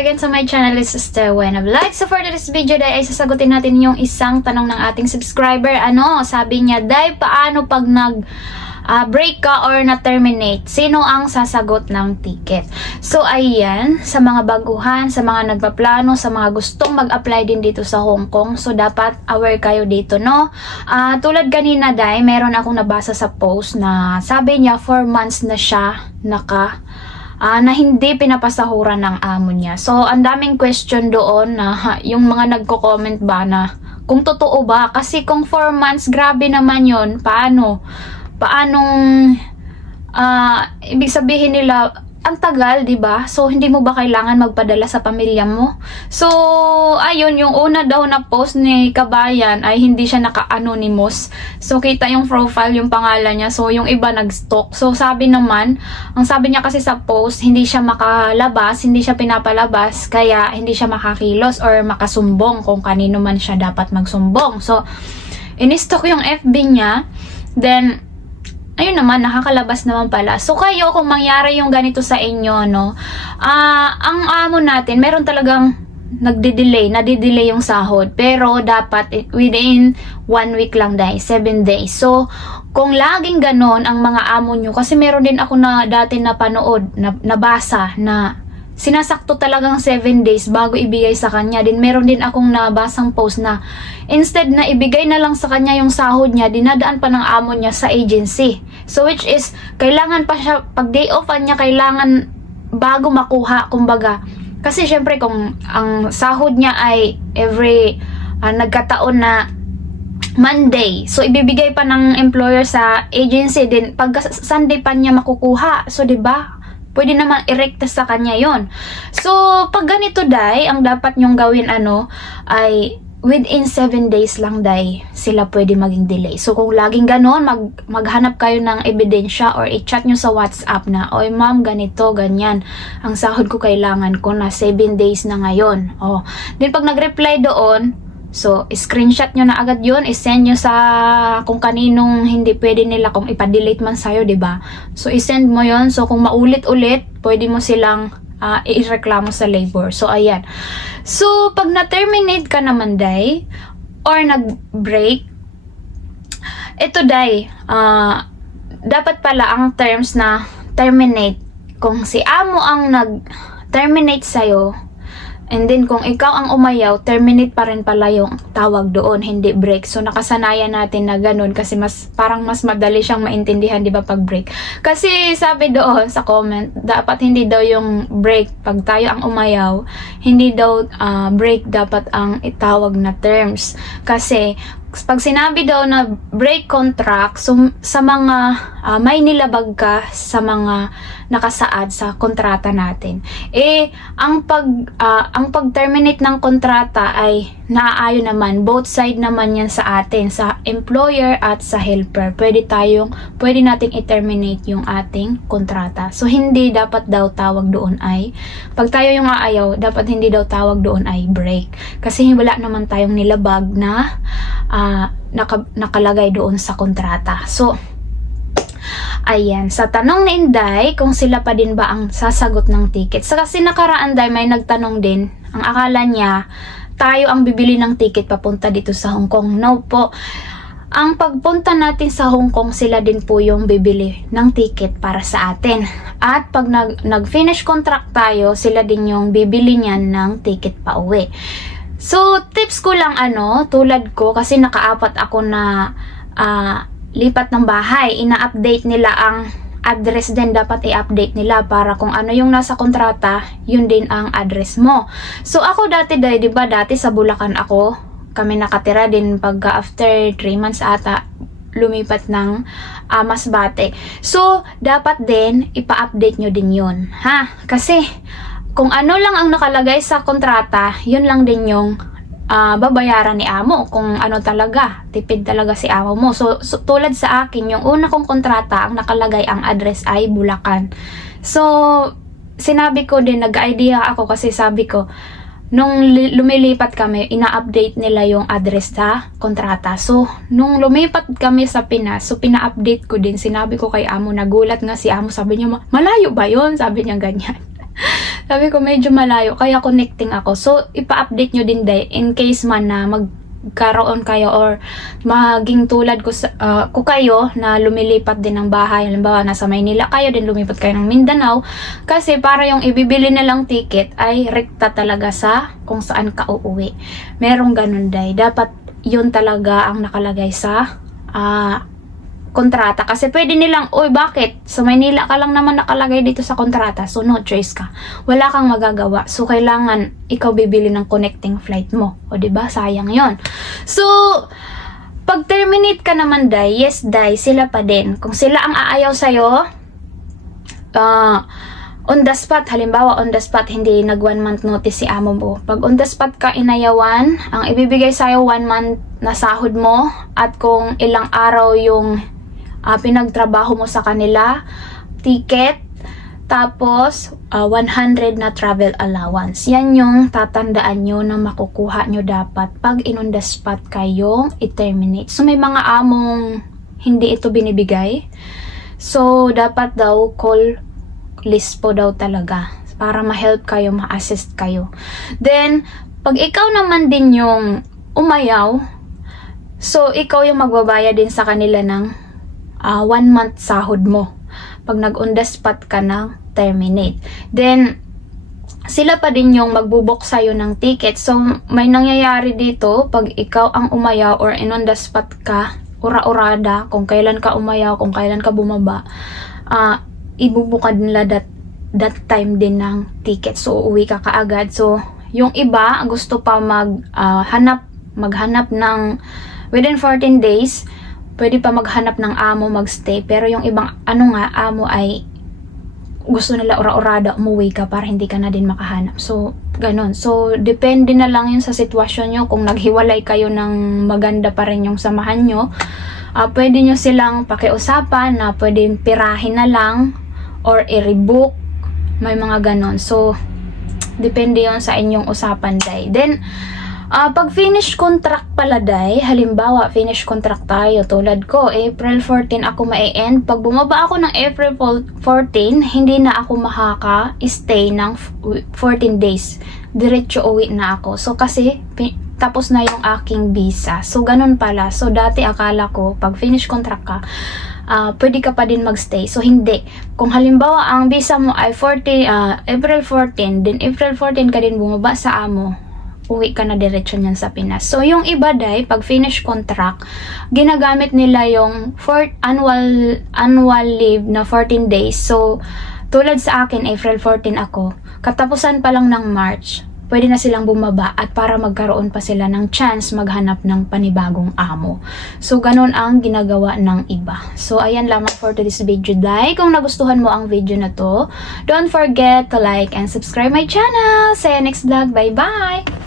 again sa my channel, is Sister Wena Vlog. So for this video, day ay sasagutin natin yung isang tanong ng ating subscriber. Sabi niya, day, paano pag break ka or na-terminate? Sino ang sasagot ng ticket? So ayan, sa mga baguhan, sa mga nagpaplano, sa mga gustong mag-apply din dito sa Hong Kong, so dapat aware kayo dito, no? Tulad kanina, day, meron akong nabasa sa post na sabi niya 4 months na siya na hindi pinapasahuran ng amo niya. So, ang daming question doon na yung mga nagko-comment ba na kung totoo ba? Kasi kung 4 months, grabe naman yun. Paanong ibig sabihin nila, ang tagal, 'di ba? So hindi mo ba kailangan magpadala sa pamilya mo? So ayun, yung una daw na post ni Kabayan ay hindi siya naka-anonymous. So kita yung profile, yung pangalan niya. So yung iba nag-stalk. So sabi naman, ang sabi niya kasi sa post, hindi siya makalabas, hindi siya pinapalabas, kaya hindi siya makakilos or makasumbong kung kanino man siya dapat magsumbong. So in-stalk yung FB niya. Then ayun naman, nakakalabas naman pala. So kayo, kung mangyari yung ganito sa inyo, no, ang amo natin, meron talagang nadidelay yung sahod. Pero dapat within 1 week lang, dahil 7 days. So kung laging ganon ang mga amo nyo, kasi meron din ako na dati napanood, nabasa na sinasakto talagang 7 days bago ibigay sa kanya. Din meron din akong nabasang post na instead na ibigay na lang sa kanya yung sahod niya, dinadaan pa ng amo niya sa agency. So which is, kailangan pa siya, pag day off niya, kailangan bago makuha, kumbaga. Kasi syempre kung ang sahod niya ay every nagkataon na Monday, so ibibigay pa ng employer sa agency, din pag Sunday pa niya makukuha. So 'di ba? Pwede naman i-recta sa kanya yon. So, pag ganito, day, ang dapat nyong gawin, ay within 7 days lang, day, sila pwede maging delay. So, kung laging ganon, maghanap kayo ng ebidensya or i-chat nyo sa WhatsApp na, oy ma'am, ganito, ganyan. Ang sahod ko kailangan ko na 7 days na ngayon. Then, pag nag-reply doon, so, screenshot nyo na agad yun, isend nyo sa kung kaninong hindi pwede nila, kung ipa-delete man sa'yo, ba diba? So, isend mo yon. So, kung maulit-ulit, pwede mo silang i-reklamo sa labor. So, ayan. So, pag na-terminate ka naman, day, or nag-break, ito, day, dapat pala ang terms na terminate, kung si amo ang nag-terminate sa'yo, and then, kung ikaw ang umayaw, terminate pa rin pala yung tawag doon, hindi break. So, nakasanayan natin na ganun kasi parang mas madali siyang maintindihan, di ba, pag break. Kasi, sabi doon sa comment, dapat hindi daw yung break pag tayo ang umayaw, hindi daw break dapat ang itawag na terms. Kasi, pag sinabi daw na break contract, so, sa mga may nilabag ka sa mga nakasaad sa kontrata natin, ang pag-terminate ng kontrata ay naaayon naman, both side naman yan sa atin, sa employer at sa helper. Pwede nating i-terminate yung ating kontrata. So, hindi dapat daw tawag doon ay, pag tayo yung aayaw, dapat hindi daw tawag doon ay break. Kasi wala naman tayong nilabag na nakalagay doon sa kontrata. So, ayan, sa tanong ni Inday, kung sila pa din ba ang sasagot ng ticket. So, kasi nakaraan, day, may nagtanong din, ang akala niya, tayo ang bibili ng ticket papunta dito sa Hong Kong. No po. Ang pagpunta natin sa Hong Kong, sila din po yung bibili ng ticket para sa atin. At pag nag-finish contract tayo, sila din yung bibili niyan ng ticket pa uwi. So, tips ko lang, tulad ko, kasi naka-apat ako na lipat ng bahay, ina-update nila ang address din, dapat i-update nila para kung ano yung nasa kontrata, yun din ang address mo. So, ako dati, diba, dati sa Bulacan kami nakatira din pag after 3 months ata, lumipat ng Masbate. So, dapat din, ipa-update nyo din yun, ha? Kasi, kung ano lang ang nakalagay sa kontrata, yun lang din yung babayaran ni amo. Kung ano talaga, tipid talaga si amo mo. So, tulad sa akin, yung una kong kontrata, ang nakalagay ang address ay Bulacan. So, sinabi ko din, nag-idea ako kasi sabi ko, nung lumilipat kami, ina-update nila yung address sa kontrata. So, nung lumipat kami sa Pinas, so pina-update ko din. Sinabi ko kay amo, nagulat nga si amo, sabi niya, malayo ba yun? Sabi niya ganyan. Sabi ko, medyo malayo, kaya connecting ako. So, ipa-update nyo din, day, in case man na magkaroon kayo or maging tulad ko, ko kayo na lumilipat din ng bahay. Halimbawa, nasa Maynila kayo, din lumipat kayo ng Mindanao. Kasi para yung ibibili nilang ticket ay rekta talaga sa kung saan ka uuwi. Merong ganun, day. Dapat yun talaga ang nakalagay sa kontrata. Kasi pwede nilang, uy, bakit? Sa Maynila ka lang naman nakalagay dito sa kontrata. So, no choice ka. Wala kang magagawa. So, kailangan ikaw bibili ng connecting flight mo. O, diba? Sayang yon. So, pag terminate ka naman, day, yes, day, sila pa din. Kung sila ang aayaw sa'yo, on the spot, halimbawa, on the spot, hindi nag 1 month notice si amo mo. Pag on the spot ka inayawan, ang ibibigay sa'yo 1 month na sahod mo, at kung ilang araw yung pinagtrabaho mo sa kanila, ticket, tapos 100 na travel allowance. Yan yung tatandaan nyo na makukuha nyo dapat pag in on the spot kayong i-terminate. So, may mga among hindi ito binibigay. So, dapat daw call list po daw talaga para ma-help kayo, ma-assist kayo. Then, pag ikaw naman din yung umayaw, so, ikaw yung magbabaya din sa kanila ng 1 month sahod mo pag nag-on the spot ka na terminate. Then, sila pa din yung magbubok sa'yo ng ticket. So, may nangyayari dito pag ikaw ang umayaw or in on the spot ka, ura-urada, kung kailan ka umayaw, kung kailan ka bumaba, ibubukad nila that time din ng ticket. So, uuwi ka kaagad. So, yung iba, gusto pa maghanap ng within 14 days, pwede pa maghanap ng amo, magstay. Pero yung ibang, amo ay gusto nila ura-urada, umuwi ka para hindi ka na din makahanap. So, ganun. So, depende na lang yun sa sitwasyon nyo. Kung naghiwalay kayo ng maganda pa rin yung samahan nyo, pwede nyo silang pakiusapan na pwede pirahin na lang or i-rebook. May mga ganun. So, depende yun sa inyong usapan, day. Then, pag finish contract pala, day, halimbawa, finish contract tayo, tulad ko, April 14 ako ma-end. Pag bumaba ako ng April 14, hindi na ako makaka-stay ng 14 days. Diretso uwi na ako. So, kasi, tapos na yung aking visa. So, ganun pala. So, dati akala ko, pag finish contract ka, pwede ka pa din magstay. So, hindi. Kung halimbawa, ang visa mo ay April 14, then April 14 ka din bumaba sa amo, uwi ka na diretso niyan sa Pinas. So, yung iba, day, pag finish contract, ginagamit nila yung annual leave na 14 days. So, tulad sa akin, April 14 ako, katapusan pa lang ng March, pwede na silang bumaba at para magkaroon pa sila ng chance maghanap ng panibagong amo. So, ganun ang ginagawa ng iba. So, ayan lamang for today's video, day. Kung nagustuhan mo ang video na to, don't forget to like and subscribe my channel. See you next vlog. Bye-bye!